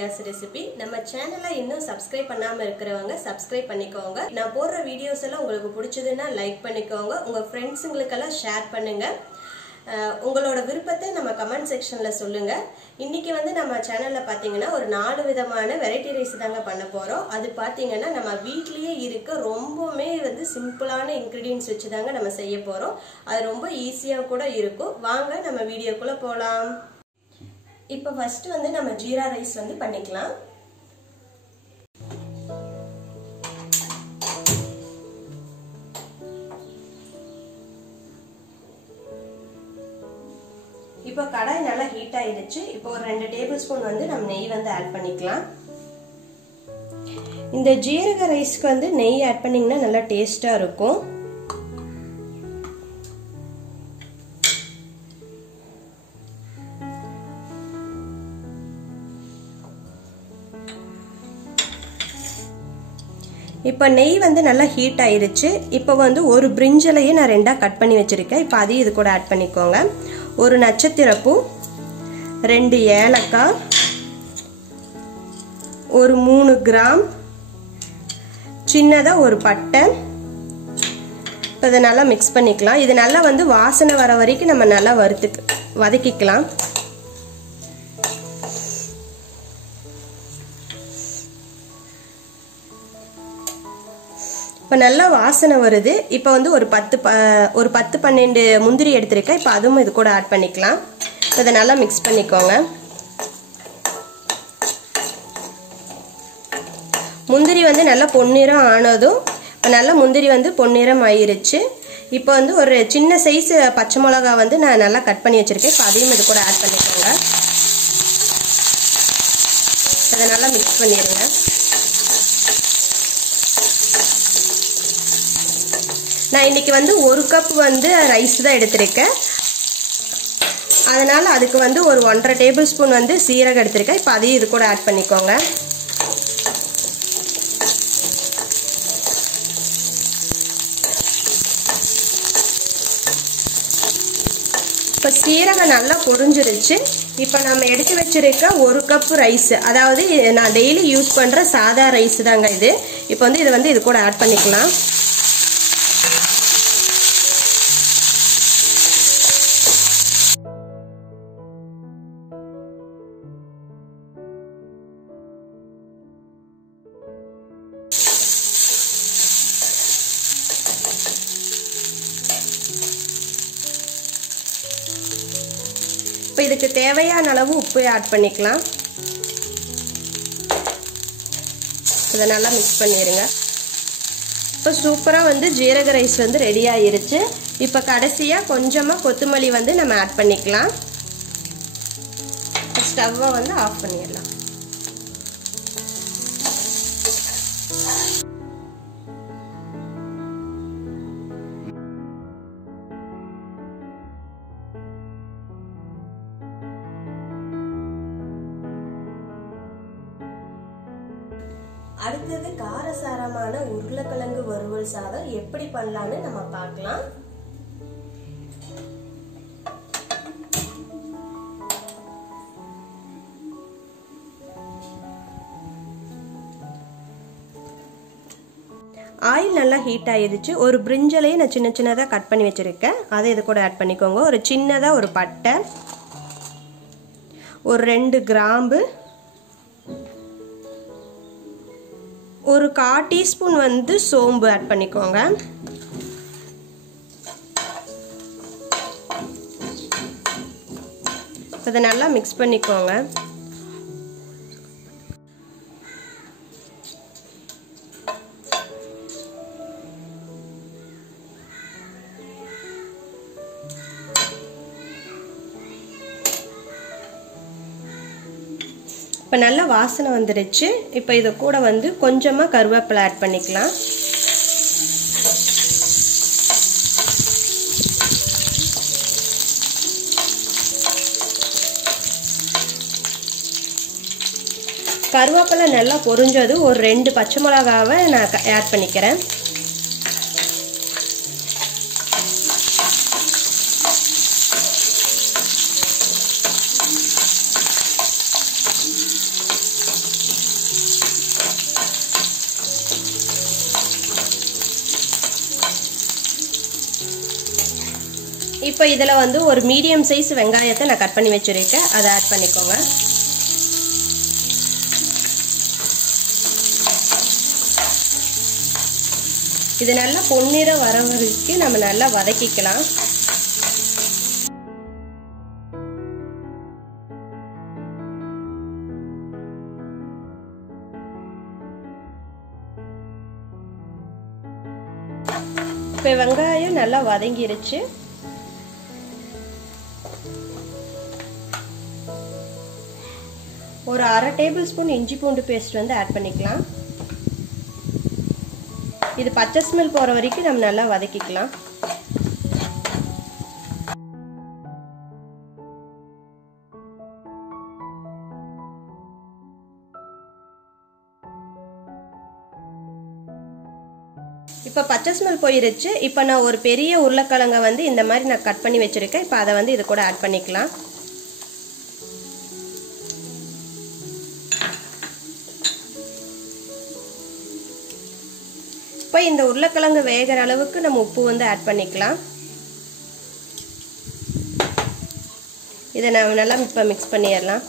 Kiruthika's recipe. நம்ம சேனலை இன்னும் சப்ஸ்கிரைப் பண்ணாம இருக்கிறவங்க சப்ஸ்கிரைப் பண்ணிக்கோங்க. நான் போடுற வீடியோஸ் எல்லாம் உங்களுக்கு பிடிச்சதுன்னா லைக் பண்ணிக்கோங்க. உங்க ஃப்ரெண்ட்ஸுங்களுக்கெல்லாம் ஷேர் பண்ணுங்க. உங்களோட விருப்பத்தை நம்ம கமெண்ட் செக்ஷன்ல சொல்லுங்க. இன்னைக்கு வந்து நம்ம சேனல்ல பாத்தீங்கன்னா ஒரு 4 விதமான வெரைட்டி ரைஸ் தாங்க பண்ண போறோம். அது பாத்தீங்கன்னா நம்ம வீட்லயே இருக்க ரொம்பவே வந்து சிம்பிளான இன்கிரிடியன்ட்ஸ் வச்சு தாங்க நம்ம செய்ய போறோம். அது ரொம்ப ஈஸியா கூட இருக்கும். வாங்க நம்ம வீடியோக்குள்ள போலாம். இப்போ ஃபர்ஸ்ட் வந்து நம்ம ஜீரா ரைஸ் வந்து பண்ணிக்கலாம். இப்போ கடாய் நல்லா ஹீட் ஆயிடுச்சு. இப்போ ஒரு 2 டேபிள் ஸ்பூன் வந்து நம்ம நெய் வந்து ஆட் பண்ணிக்கலாம். இந்த ஜீரக ரைஸ்க்கு வந்து நெய் ஆட் பண்ணீங்கன்னா நல்லா டேஸ்டா இருக்கும். இப்போ நெய் வந்து நல்லா ஹீட் ஆயிருச்சு. இப்போ வந்து ஒரு பிரிஞ்சலையே நான் 2ஆ கட் பண்ணி வச்சிருக்கேன். இப்போ அதையும் இது கூட ஆட் பண்ணிக்கோங்க. ஒரு நட்சத்திரப்பூ, 2 ஏலக்காய், ஒரு 3 கிராம், சின்னதா ஒரு பட்டை. இப்போ இதை நல்லா மிக்ஸ் பண்ணிக்கலாம். இது நல்லா வந்து வாசனை வர வரைக்கும் நம்ம நல்லா வதக்கிக்கலாம். இப்போ நல்லா வாசனை வருது. இப்போ வந்து ஒரு 10-12 முந்திரி எடுத்திருக்கேன். இப்போ அதுவும் இது கூட ஆட் பண்ணிக்கலாம். இதை நல்லா மிக்ஸ் பண்ணிக்கோங்க. முந்திரி வந்து நல்லா பொன்னிறம் ஆனதும் நல்லா முந்திரி வந்து பொன்னிறம் ஆயிருச்சு. இப்போ வந்து ஒரு சின்ன சைஸ் பச்சை மிளகா வந்து நான் நல்லா கட் பண்ணி வச்சிருக்கேன். இப்போ அதையும் இது கூட ஆட் பண்ணிக்கோங்க. அதை நல்லா மிக்ஸ் பண்ணிடுங்க. நான் இன்னைக்கு வந்து 1 கப் வந்து ரைஸ் தான் எடுத்திருக்கேன். அதனால அதுக்கு வந்து ஒரு 1.5 டேபிள் ஸ்பூன் வந்து சீரகம் எடுத்திருக்கேன். இப்போ அதையும் இது கூட ஆட் பண்ணிக்கோங்க. இப்போ சீரகம் நல்லா பொரிஞ்சிருச்சு. இப்போ நம்ம எடுத்து வச்சிருக்க 1 கப் ரைஸ், அதாவது நான் டெய்லி யூஸ் பண்ற சாதா ரைஸ் தாங்க இது. இப்போ வந்து இதை வந்து இது கூட ஆட் பண்ணிக்கலாம். இப்போ இதுக்கு தேவையான அளவு உப்பு ஆட் பண்ணிக்கலாம். இதை நல்லா மிக்ஸ் பண்ணிடுங்க. இப்போ சூப்பராக வந்து ஜீரக ரைஸ் வந்து ரெடி ஆயிருச்சு. இப்போ கடைசியாக கொஞ்சமாக கொத்தமல்லி வந்து நம்ம ஆட் பண்ணிக்கலாம். ஸ்டவ்வை வந்து ஆஃப் பண்ணிடலாம். அடுத்தது காரசாரமான உருளைக்கிழங்கு வறுவல் சாதம் எப்படி பண்ணலாம்னு நம்ம பார்க்கலாம். ஆயில் நல்லா ஹீட் ஆயிருச்சு. ஒரு பிரிஞ்சலையே நான் சின்ன சின்னதா கட் பண்ணி வச்சிருக்கேன். அதை இது கூட ஆட் பண்ணிக்கோங்க. ஒரு சின்னதா ஒரு பட்டை, ஒரு 2 கிராம்பு, ஒரு 1/4 டீஸ்பூன் வந்து சோம்பு ஆட் பண்ணிக்கோங்க. அதை நல்லா மிக்ஸ் பண்ணிக்கோங்க. இப்போ நல்லா வாசனை வந்துடுச்சு. இப்போ இதை கூட வந்து கொஞ்சமாக கருவேப்பிலை ஆட் பண்ணிக்கலாம். கருவேப்பிலை நல்லா பொரிஞ்சது ஒரு 2 பச்சை மிளகாவை நான் ஆட் பண்ணிக்கிறேன். இப்போ இதில் வந்து ஒரு மீடியம் சைஸ் வெங்காயத்தை நான் கட் பண்ணி வச்சுருக்கேன், அதை ஆட் பண்ணிக்கோங்க. இது நல்லா பொன்னிறம் வர வரைக்கும் நம்ம நல்லா வதக்கிக்கலாம். இப்போ வெங்காயம் நல்லா வதங்கிருச்சு. ஒரு 1/2 டேபிள் ஸ்பூன் இஞ்சி பூண்டு பேஸ்ட் வந்து ஆட் பண்ணிக்கலாம். இது பச்சை ஸ்மெல் போற வரைக்கும் நம்ம நல்லா வதக்கிக்கலாம். இப்போ பச்சை ஸ்மெல் போயிருச்சு. இப்போ நான் ஒரு பெரிய உருளைக்கிழங்க வந்து இந்த மாதிரி நான் கட் பண்ணி வச்சிருக்கேன். இப்போ அதை வந்து இது கூட ஆட் பண்ணிக்கலாம். இப்போ இந்த உருளைக்கிழங்கு வேகிற அளவுக்கு நம்ம உப்பு வந்து ஆட் பண்ணிக்கலாம். இதை நம்ம நல்லா இப்போ மிக்ஸ் பண்ணிடலாம்.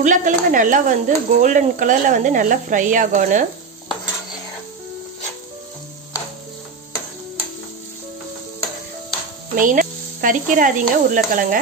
உருளைக்கிழங்கு நல்லா வந்து கோல்டன் கலர்ல வந்து நல்லா ஃப்ரை ஆகணும். மெயினா கரிக்கிறாதீங்க உருளைக்கிழங்க.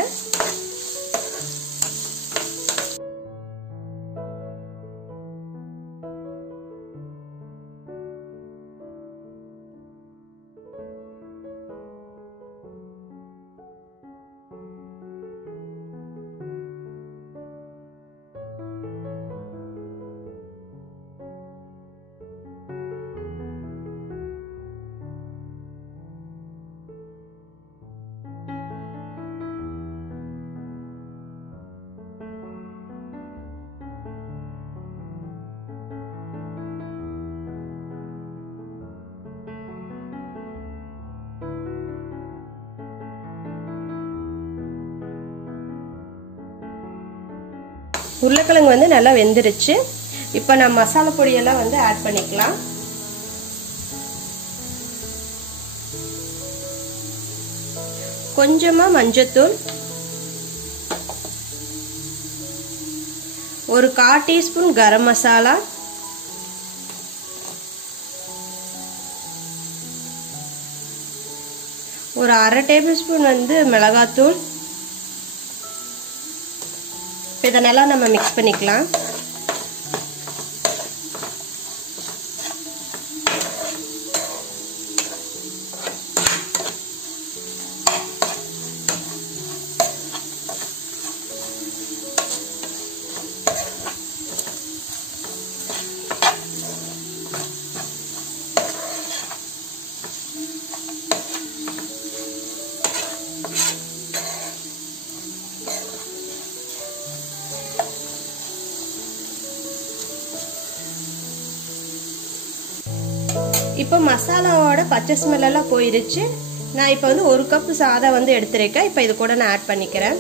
உருளைக்கிழங்கு வந்து நல்லா வெந்துருச்சு. இப்போ நான் மசாலா பொடியெல்லாம் வந்து ஆட் பண்ணிக்கலாம். கொஞ்சமா மஞ்சத்தூள், ஒரு 1/4 டீஸ்பூன் கரம் மசாலா, ஒரு 1/2 டேபிள் ஸ்பூன் வந்து மிளகாத்தூள். இதை நல்லா நம்ம மிக்ஸ் பண்ணிக்கலாம். இப்போ மசாலாவோட பச்சை ஸ்மெல் எல்லாம் போயிருச்சு. நான் இப்போ வந்து 1 கப் சாதம் வந்து எடுத்துருக்கேன். இப்போ இது கூட நான் ஆட் பண்ணிக்கிறேன்.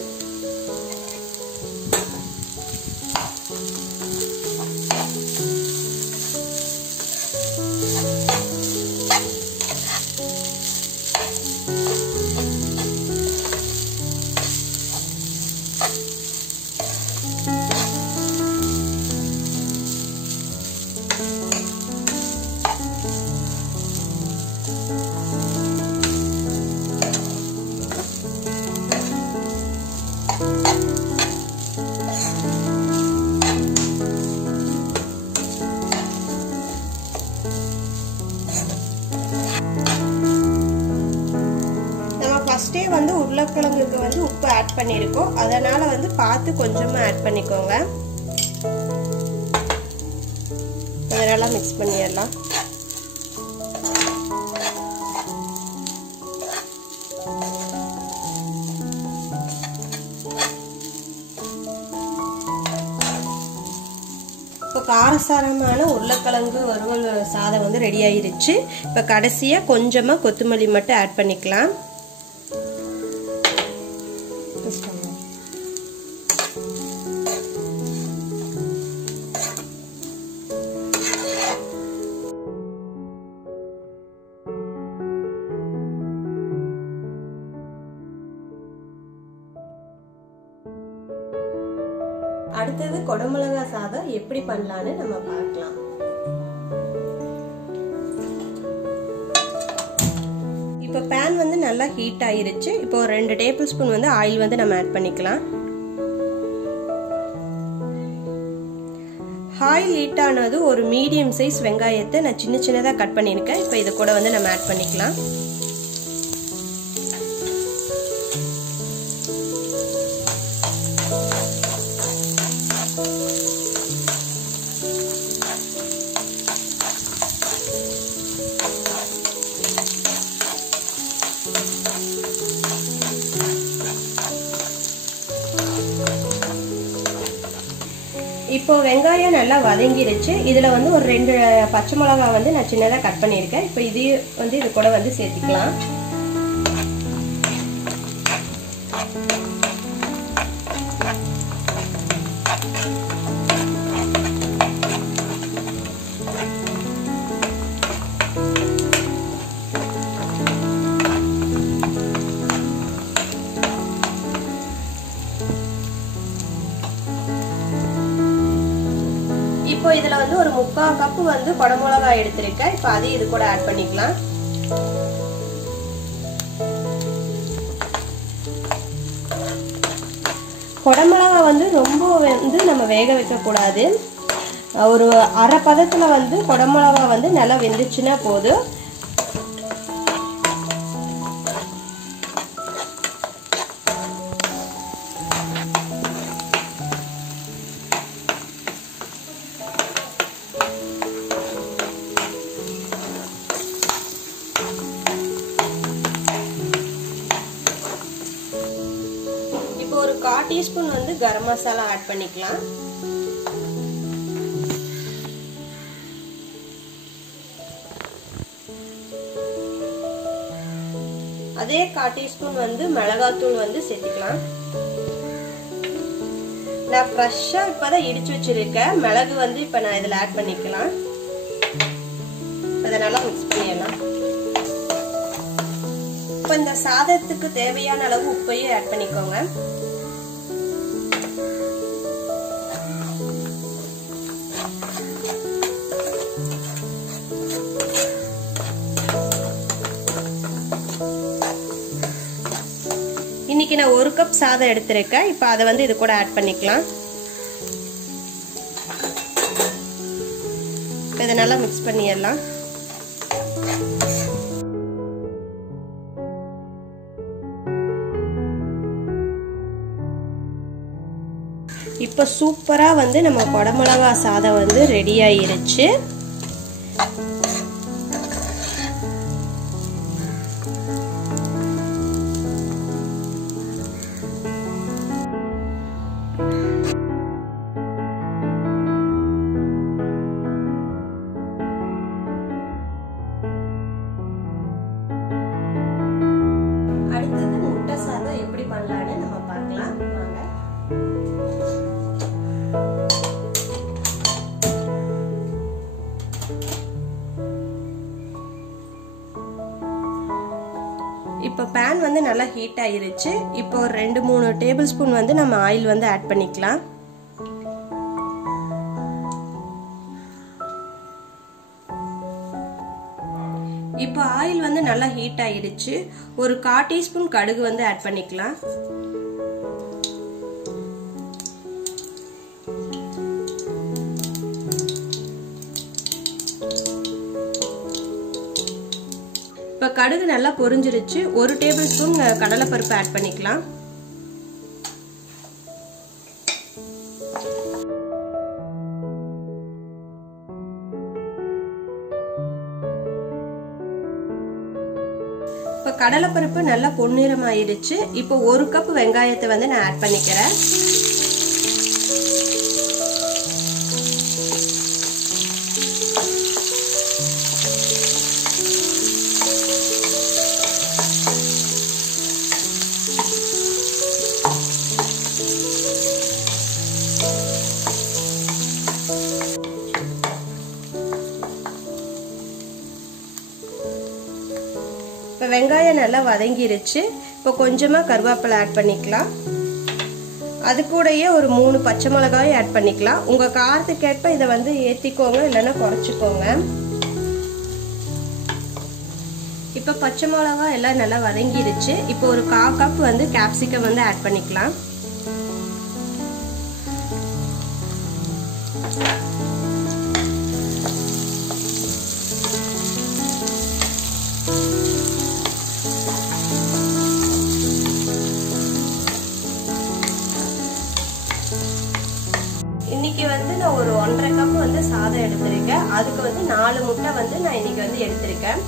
ஃபர்ஸ்டே வந்து உருளைக்கிழங்குக்கு வந்து உப்பு ஆட் பண்ணியிருக்கோம். அதனால வந்து பார்த்து கொஞ்சமாக ஆட் பண்ணிக்கோங்க. அதெல்லாம் மிக்ஸ் பண்ணிடலாம். இப்போ காரசாரமான உருளைக்கிழங்கு வறுவல் சாதம் வந்து ரெடி ஆயிருச்சு. இப்போ கடைசியாக கொஞ்சமாக கொத்தமல்லி மட்டும் ஆட் பண்ணிக்கலாம். அடுத்தது கொடமிளகா சாதம் எப்படி பண்ணலாம்னு நம்ம பார்க்கலாம். இப்போ pan வந்து நல்லா ஹீட் ஆயிருச்சு. இப்போ 2 டேபிள் ஸ்பூன் வந்து ஆயில் வந்து நம்ம ஆட் பண்ணிக்கலாம். ஆயில் ஹீட் ஆனது ஒரு மீடியம் சைஸ் வெங்காயத்தை நான் சின்ன சின்னதா கட் பண்ணிருக்கேன். இப்போ இது கூட வந்து நம்ம ஆட் பண்ணிக்கலாம். இப்போ வெங்காயம் நல்லா வதங்கிருச்சு. இதுல வந்து ஒரு 2 பச்சை மிளகாய் வந்து நான் சின்னதா கட் பண்ணிருக்கேன். இப்போ இது வந்து இது கூட வந்து சேர்த்துக்கலாம். இப்போ இதுல வந்து ஒரு 3/4 கப் வந்து குடமிளகாய் எடுத்திருக்கேன். இப்போ அதையும் இது கூட ஆட் பண்ணிக்கலாம். குடமிளகாய் வந்து ரொம்ப வந்து நம்ம வேக வைக்க கூடாது. ஒரு அரை பதத்துல வந்து குடமிளகாய் வந்து நல்லா வெந்துச்சுன்னா போதும். ஒரு 1/4 டீஸ்பூன் வந்து கரம் மசாலா ஆட் பண்ணிக்கலாம். அதே 1/4 டீஸ்பூன் வந்து மிளகாத்தூள் வந்து சேர்த்துக்கலாம். நான் ஃப்ரெஷ்ஷா இப்பதான் இடிச்சு வச்சிருக்கேன். மிளகு வந்து இப்ப நான் இதுல ஆட் பண்ணிக்கலாம். அதை நல்லா மிக்ஸ் பண்ணிடலாம். இப்ப இந்த சாதத்துக்கு தேவையான அளவு உப்பையும் ஆட் பண்ணிக்கோங்க. இன்னைக்கு நான் 1 கப் சாதம் எடுத்திருக்கேன். இப்போ அதை வந்து இது கூட ஆட் பண்ணிக்கலாம். இதை நல்லா மிக்ஸ் பண்ணிடலாம். இப்போ சூப்பரா வந்து நம்ம குடமிளகா சாதம் வந்து ரெடி ஆயிருச்சு. அடுத்தது முட்டை சாதம் எப்படி பண்ணலாம்னு நம்ம பார்க்கலாம் வாங்க. இப்போ pan வந்து நல்லா ஹீட் ஆயிருச்சு. இப்போ ஒரு 2-3 டேபிள் ஸ்பூன் வந்து நம்ம ஆயில் வந்து ஆட் பண்ணிக்கலாம். இப்போ ஆயில் வந்து நல்லா ஹீட் ஆயிருச்சு. ஒரு 1/4 டீஸ்பூன் கடுகு வந்து ஆட் பண்ணிக்கலாம். இப்போ கடுகு நல்லா பொரிஞ்சிருச்சு. 1 டேபிள் ஸ்பூன் கடலைப்பருப்பு ஆட் பண்ணிக்கலாம். இப்போ கடலைப்பருப்பு நல்லா பொன்னிறம் ஆயிடுச்சு. இப்போ 1 கப் வெங்காயத்தை வந்து நான் ஆட் பண்ணிக்கிறேன். இப்போ வெங்காயம் நல்லா வதங்கிருச்சு. இப்போ கொஞ்சமா கருவேப்பிலை ஆட் பண்ணிக்கலாம். அது கூடயே ஒரு 3 பச்சை மிளகாய் ஆட் பண்ணிக்கலாம். உங்க காரத்துக்கு ஏற்ப இத வந்து ஏத்திக்கோங்க இல்லனா குறைச்சுக்கோங்க. இப்போ பச்சை மிளகாய் எல்லாம் நல்லா வதங்கிருச்சு. இப்போ ஒரு 1/4 கப் வந்து கேப்சிகம் வந்து ஆட் பண்ணிக்கலாம். இன்னைக்கு வந்து நான் ஒரு 1.5 கப் வந்து சாதம் எடுத்திருக்கேன். அதுக்கு வந்து 4 முட்டை வந்து நான் இன்னைக்கு வந்து எடுத்திருக்கேன்.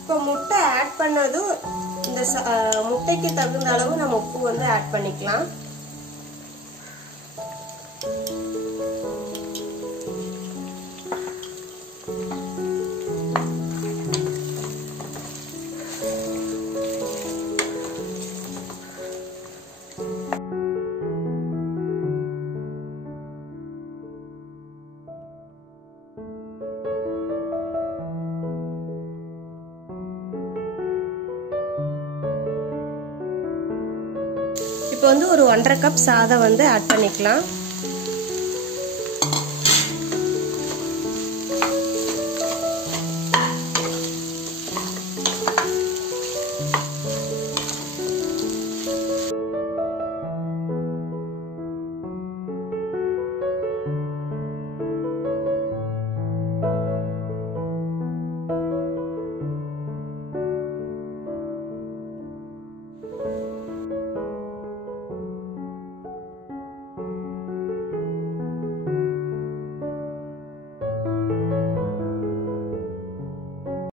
இப்போ முட்டை ஆட் பண்ணதும் இந்த முட்டைக்கு தகுந்த அளவு நம்ம உப்பு வந்து ஆட் பண்ணிக்கலாம். இப்போ வந்து ஒரு 1.5 கப் சாதம் வந்து ஆட் பண்ணிக்கலாம்.